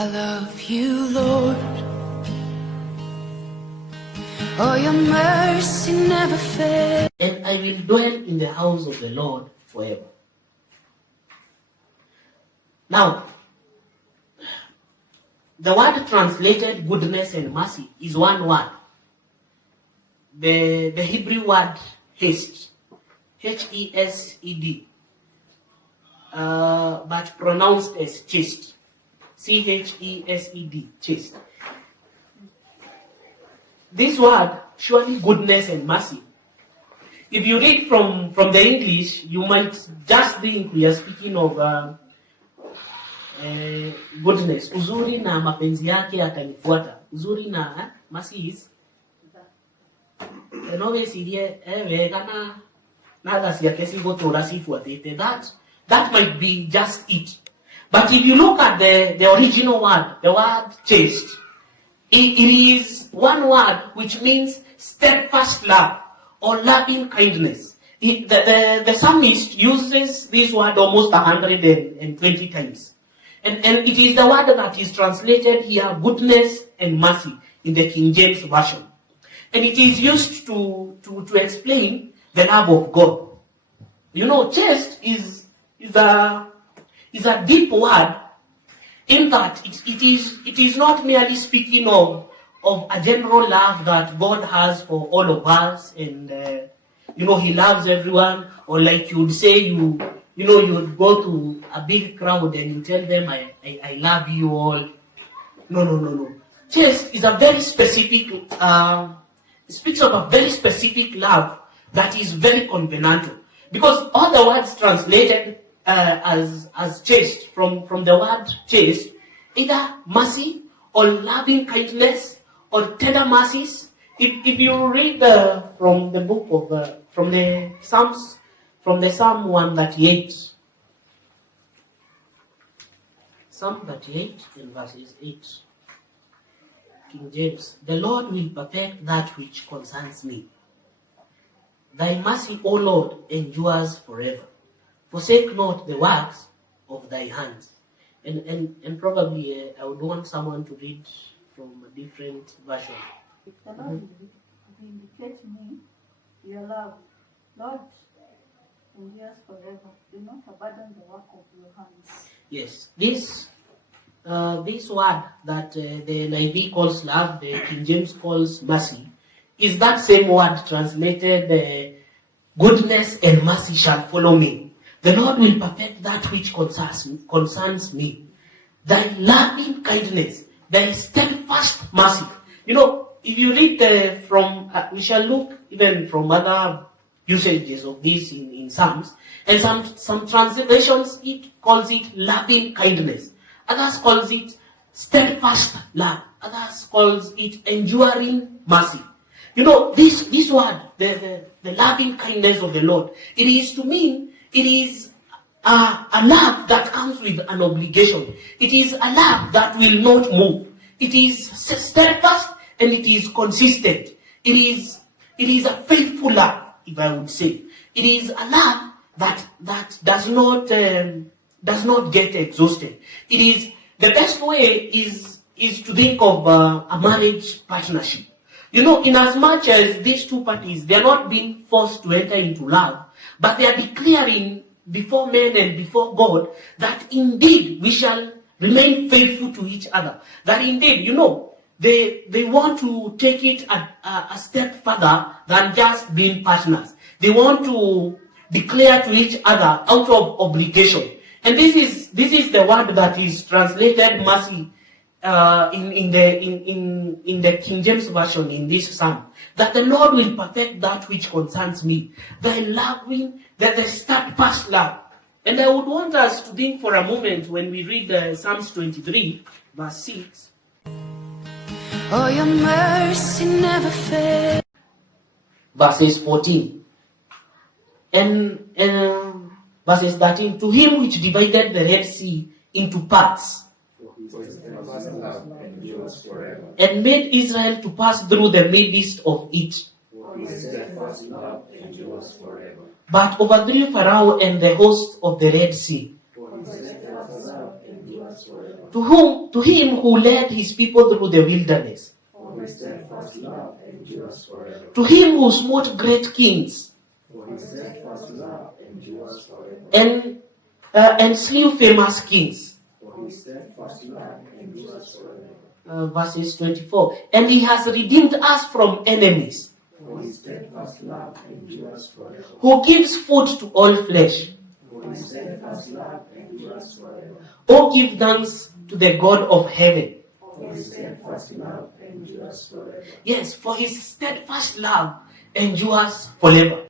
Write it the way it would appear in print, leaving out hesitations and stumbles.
I love you, Lord. Oh, your mercy never fails. And I will dwell in the house of the Lord forever. Now, the word translated goodness and mercy is one word. The Hebrew word chesed, H-E-S-E-D, but pronounced as chesed, C-H-E-S-E-D, chesed. This word, surely goodness and mercy. If you read from the English, you might just think we are speaking of goodness. Uzuri na mapenzi yake atanifuata. Uzuri na mercy is that might be just it. But if you look at the original word, the word chaste, it is one word which means steadfast love or loving kindness. The psalmist uses this word almost 120 times. And it is the word that is translated here, goodness and mercy, in the King James Version. And it is used to explain the love of God. You know, chaste is a deep word in that it is not merely speaking of a general love that God has for all of us, and He loves everyone, or like you would say you would go to a big crowd and you tell them I love you all. No. Chaste is a very specific speaks of a very specific love that is very covenantal. Because all the words translated as chaste from the word chaste, either mercy or loving kindness or tender mercies. If you read from the book of from the Psalms, from the Psalm 138, Psalm 38 and verses 8, King James, the Lord will perfect that which concerns me. Thy mercy, O Lord, endures forever. Forsake not the works of thy hands. And probably I would want someone to read from a different version. If the Lord vindicate me, your love, Lord, endures forever. Do not abandon the work of your hands. Yes, this word that the NIV calls love, the King James calls mercy, is that same word translated goodness and mercy shall follow me. The Lord will perfect that which concerns me. Thy loving kindness, thy steadfast mercy. You know, if you read from, we shall look even from other usages of this in Psalms, and some translations it calls it loving kindness. Others calls it steadfast love. Others calls it enduring mercy. You know, this word, the loving kindness of the Lord, it is to mean, it is a love that comes with an obligation. It is a love that will not move. It is steadfast and it is consistent. It is a faithful love, if I would say. It is a love that does not get exhausted. It is the best way is to think of a marriage partnership. You know, in as much as these two parties, they are not being forced to enter into love, but they are declaring before men and before God that indeed we shall remain faithful to each other. That indeed, you know, they want to take it a step further than just being partners. They want to declare to each other out of obligation. And this is the word that is translated mercy in the King James Version in this psalm, that the Lord will perfect that which concerns me, thy loving, the steadfast love. And I would want us to think for a moment when we read Psalms 23, verse 6. Oh, your mercy never fails. Verses 14. And verses 13. To him which divided the Red Sea into parts, and made Israel to pass through the midst of it, but overthrew Pharaoh and the host of the Red Sea. To him who led his people through the wilderness. For his steadfast love endures forever. To him who smote great kings For his steadfast love endures forever. and slew famous kings. For his steadfast love endures forever. Verses 24. And he has redeemed us from enemies, For his steadfast love endures forever. who gives food to all flesh. For his steadfast love endures forever. Oh, give thanks to the God of heaven. For his steadfast love endures forever. Yes, for his steadfast love endures forever.